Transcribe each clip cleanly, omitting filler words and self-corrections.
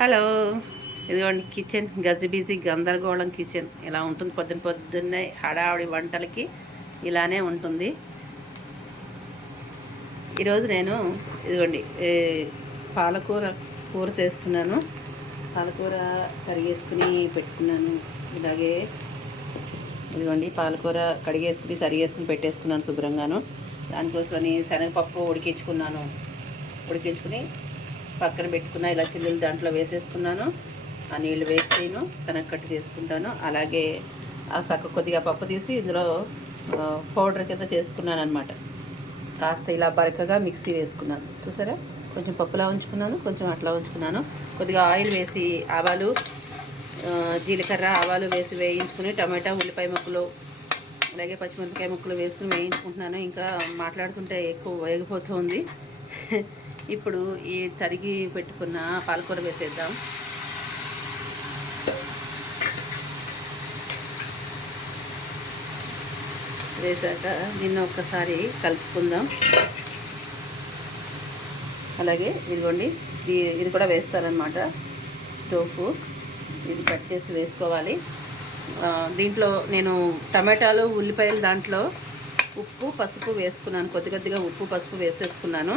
Hello, ఇదిగోండి kitchen గజిబిజి గందరగోళం kitchen ఇలా ఉంటుంది. పొద్దున్నే హడావిడి వంటలకి ఇలానే ఉంటుంది. ఈరోజు నేను ఇదిగోండి పాలకూర కూర చేస్తున్నాను. పాలకూర కరిగేసుకుని పెట్టుకున్నాను. ఇలాగే ఇదిగోండి పాలకూర కడిగేసుకుని తరిగేసుకుని పెట్టేసుకున్నాను శుభ్రంగాను. దానికోసమని శనగపప్పు ఉడికించుకుని పక్కన పెట్టుకున్న ఇలా చిల్లులు దాంట్లో వేసేసుకున్నాను. ఆ నీళ్ళు వేస్ట్ చేయను, శనగకట్టు చేసుకుంటాను. అలాగే ఆ కొద్దిగా పప్పు తీసి ఇందులో పౌడర్ కింద చేసుకున్నాను అనమాట. కాస్త ఇలా బరకగా మిక్సీ వేసుకున్నాను. చూసారా, కొంచెం పప్పులా ఉంచుకున్నాను, కొంచెం అట్లా ఉంచుకున్నాను. కొద్దిగా ఆయిల్ వేసి జీలకర్ర ఆవాలు వేసి వేయించుకుని టమాటా ఉల్లిపాయ ముక్కలు అలాగే పచ్చిమిరపకాయ ముక్కలు వేసుకుని వేయించుకుంటున్నాను. ఇంకా మాట్లాడుతుంటే ఎక్కువ వేగిపోతుంది. ఇప్పుడు ఈ తరిగి పెట్టుకున్న పాలకూర వేసేద్దాం. వేసాక దీన్ని ఒక్కసారి కలుపుకుందాం. అలాగే ఇదిగోండి ఇది కూడా వేస్తారనమాట. టోఫు ఇది కట్ చేసి వేసుకోవాలి. దీంట్లో నేను టమాటాలు ఉల్లిపాయలు దాంట్లో ఉప్పు పసుపు వేసుకున్నాను. కొద్దిగా ఉప్పు పసుపు వేసేసుకున్నాను.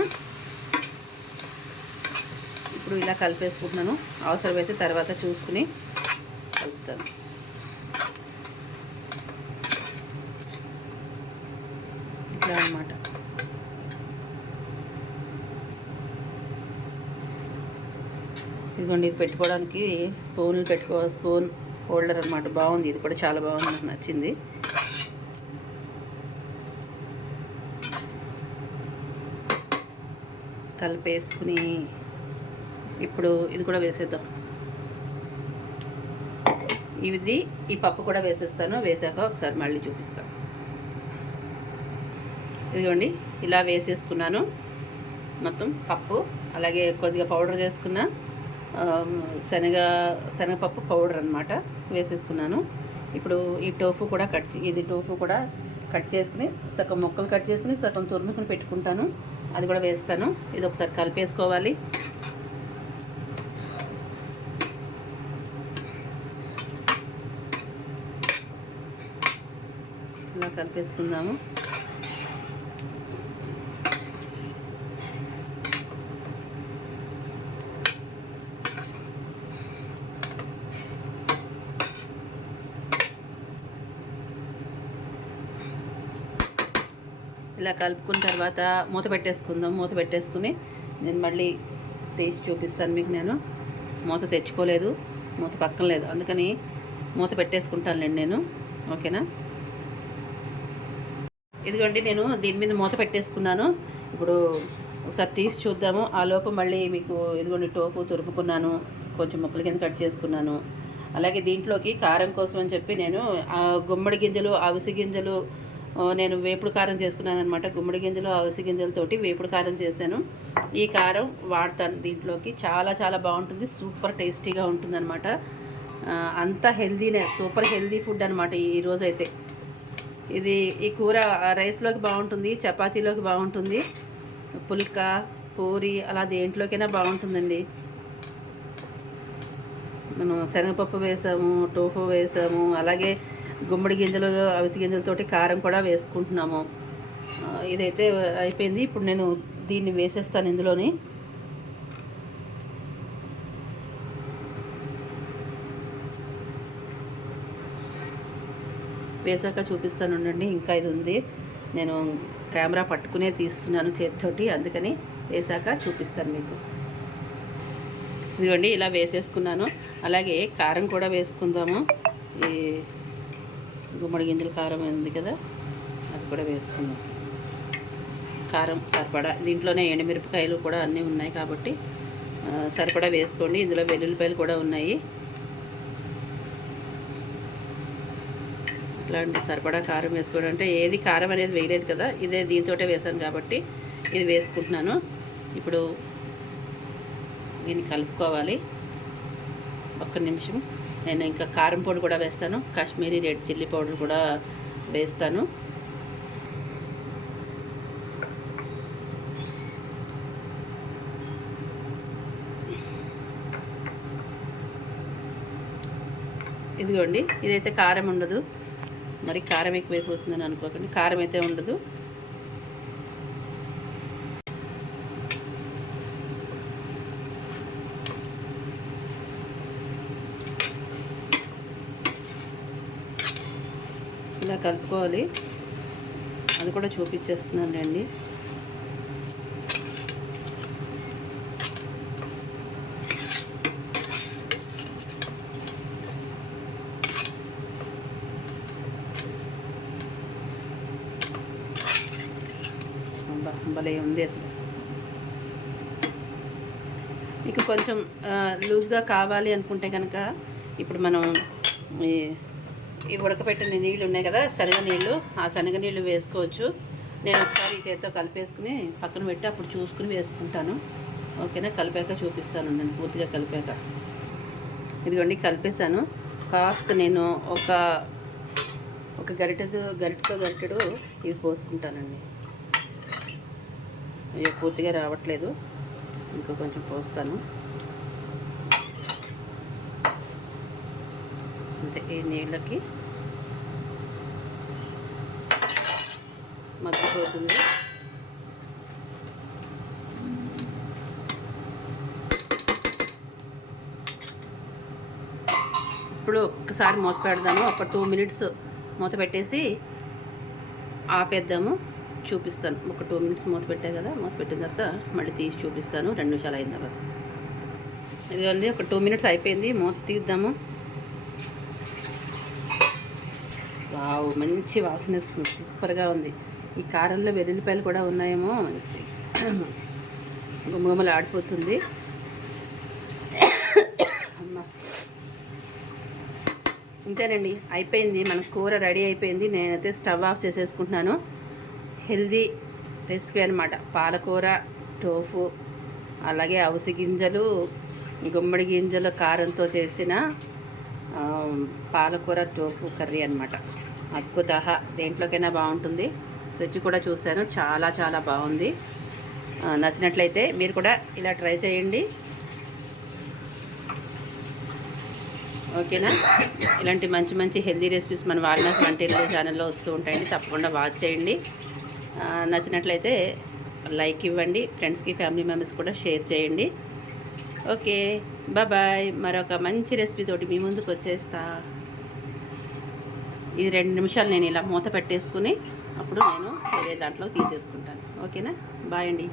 ఇప్పుడు ఇలా కలిపేసుకుంటున్నాను. అవసరమైతే తర్వాత చూసుకుని కలుపుతాను. ఇట్లా అన్నమాట. ఇదిగోండి, ఇది పెట్టుకోవడానికి స్పూన్ హోల్డర్ అనమాట. బాగుంది, ఇది కూడా చాలా బాగుంది, నాకు నచ్చింది. కలిపేసుకుని ఇప్పుడు ఇది కూడా వేసేద్దాం. ఈ పప్పు కూడా వేసేస్తాను. వేసాక ఒకసారి మళ్ళీ చూపిస్తాను. ఇదిగోండి ఇలా వేసేసుకున్నాను మొత్తం పప్పు. అలాగే కొద్దిగా పౌడర్ చేసుకున్న శనగపప్పు పౌడర్ అనమాట వేసేసుకున్నాను. ఇప్పుడు ఈ టోఫు కూడా కట్ చేసుకుని సగం ముక్కలు కట్ చేసుకుని సగం తురుముకుని పెట్టుకుంటాను. అది కూడా వేస్తాను. ఇది ఒకసారి కలిపేసుకోవాలి. ఇలా కలిపేసుకుందాము. ఇలా కలుపుకున్న తర్వాత మూత పెట్టేసుకుందాం. మూత పెట్టేసుకుని నేను మళ్ళీ తీసి చూపిస్తాను మీకు. నేను మూత తెచ్చుకోలేదు, మూత పక్కన లేదు, అందుకని మూత పెట్టేసుకుంటానులేండి నేను. ఓకేనా? ఇదిగోండి నేను దీని మీద మూత పెట్టేసుకున్నాను. ఇప్పుడు ఒకసారి తీసి చూద్దాము. ఆ లోపు మళ్ళీ మీకు ఇదిగోండి టోఫు తురుముకున్నాను, కొంచెం ముక్కల కింద కట్ చేసుకున్నాను. అలాగే దీంట్లోకి కారం కోసం అని చెప్పి నేను గుమ్మడి గింజలు అవిసె గింజలు నేను వేపుడు కారం చేసుకున్నాను అనమాట. గుమ్మడి గింజలు అవిసె గింజలతోటి వేపుడు కారం చేశాను. ఈ కారం వాడతాను దీంట్లోకి. చాలా చాలా బాగుంటుంది, సూపర్ టేస్టీగా ఉంటుంది అనమాట. అంత హెల్దీనే, సూపర్ హెల్దీ ఫుడ్ అనమాట ఈరోజైతే. ఈ కూర రైస్లోకి బాగుంటుంది, చపాతీలోకి బాగుంటుంది, పుల్కా పూరి అలా దేంట్లోకైనా బాగుంటుందండి. మనం శనగపప్పు వేసాము, టోఫు వేసాము, అలాగే గుమ్మడి గింజలు అవిసె గింజలతోటి కారం కూడా వేసుకుంటున్నాము. ఇదైతే అయిపోయింది. ఇప్పుడు నేను దీన్ని వేసేస్తాను ఇందులోని. వేసాక చూపిస్తాను ఉండండి. ఇంకా ఇది ఉంది, నేను కెమెరా పట్టుకునే తీస్తున్నాను చేతితోటి, అందుకని వేసాక చూపిస్తాను మీకు. ఇదిగోండి ఇలా వేసేసుకున్నాను. అలాగే కారం కూడా వేసుకుందాము. ఈ గుమ్మడి గింజల కారం ఉంది కదా, అది కూడా వేసుకుందాం. కారం సరిపడా, దీంట్లోనే ఎండుమిరపకాయలు కూడా అన్నీ ఉన్నాయి కాబట్టి సరిపడా వేసుకోండి. ఇందులో వెల్లుల్లిపాయలు కూడా ఉన్నాయి. ఇట్లాంటి సరిపడా కారం వేసుకోవడం అంటే ఏది కారం అనేది వేయలేదు కదా, ఇదే దీంతోటే వేసాను కాబట్టి ఇది వేసుకుంటున్నాను. ఇప్పుడు దీన్ని కలుపుకోవాలి. ఒక్క నిమిషం. నేను ఇంకా కారం పొడి కూడా వేస్తాను, కాశ్మీరీ రెడ్ చిల్లీ పౌడర్ కూడా వేస్తాను. ఇదిగోండి, ఇదైతే కారం ఉండదు. మరి కారం ఎక్కువైపోతుందని అనుకోకండి, కారం అయితే ఉండదు. ఇలా కలుపుకోవాలి, అది కూడా చూపించేస్తున్నాను అండి. భలే ఉంది అసలు. మీకు కొంచెం లూజ్గా కావాలి అనుకుంటే కనుక ఇప్పుడు మనం ఈ ఉడకపెట్టిన నీళ్ళు ఉన్నాయి కదా, శనగ నీళ్ళు, ఆ శనగ నీళ్ళు వేసుకోవచ్చు. నేను ఒకసారి ఈ చేతితో కలిపేసుకుని పక్కన పెట్టి అప్పుడు చూసుకుని వేసుకుంటాను. ఓకేనా? కలిపాక చూపిస్తాను నేను పూర్తిగా కలిపాక. ఇదిగోండి కలిపేసాను. కాస్త నేను ఒక గరిటెడు ఇది పోసుకుంటానండి. ఇక పూర్తిగా రావట్లేదు, ఇంకా కొంచెం పోస్తాను అంతే. ఈ నీళ్ళకి మగ్గిపోతుంది. ఇప్పుడు ఒక్కసారి మూత పెడదాము, ఒక 2 మినిట్స్ మూత పెట్టేసి ఆపేద్దాము. చూపిస్తాను. ఒక 2 మినిట్స్ మూత పెట్టా కదా, మూత పెట్టిన తర్వాత మళ్ళీ తీసి చూపిస్తాను 2 నిమిషాలు అయిన తర్వాత. ఇదిగోండి, ఒక 2 మినిట్స్ అయిపోయింది, మూత తీద్దాము. వావ్, మంచి వాసన వస్తుంది, సూపర్గా ఉంది. ఈ కారంలో వెల్లుల్లిపాయలు కూడా ఉన్నాయేమో, గుమగుమలు ఆడిపోతుంది. ఇంతేనండి, అయిపోయింది, మన కూర రెడీ అయిపోయింది. నేనైతే స్టవ్ ఆఫ్ చేసేసుకుంటున్నాను. హెల్దీ రెసిపీ అనమాట. పాలకూర, టోఫు, అలాగే అవిసె గింజలు, గుమ్మడి గింజల కారంతో చేసిన పాలకూర టోఫు కర్రీ అనమాట. అద్భుత, దేంట్లోకైనా బాగుంటుంది. రుచి కూడా చూశాను, చాలా చాలా బాగుంది. నచ్చినట్లయితే మీరు కూడా ఇలా ట్రై చేయండి. ఓకేనా? ఇలాంటి మంచి మంచి హెల్దీ రెసిపీస్ మన వారణాసి వంటిల్లు ఛానల్లో వస్తూ ఉంటాయండి, తప్పకుండా వాచ్ చేయండి. నచ్చినట్లయితే లైక్ ఇవ్వండి, ఫ్రెండ్స్కి ఫ్యామిలీ మెంబర్స్ కూడా షేర్ చేయండి. Okay, bye. మరొక మంచి రెసిపీ తోటి మీ ముందుకు వచ్చేస్తా. ఇది 2 నిమిషాలు నేను ఇలా మూత పెట్టేసుకుని అప్పుడు నేను వేరే దాంట్లో తీసేసుకుంటాను. ఓకేనా? బాయ్ అండి.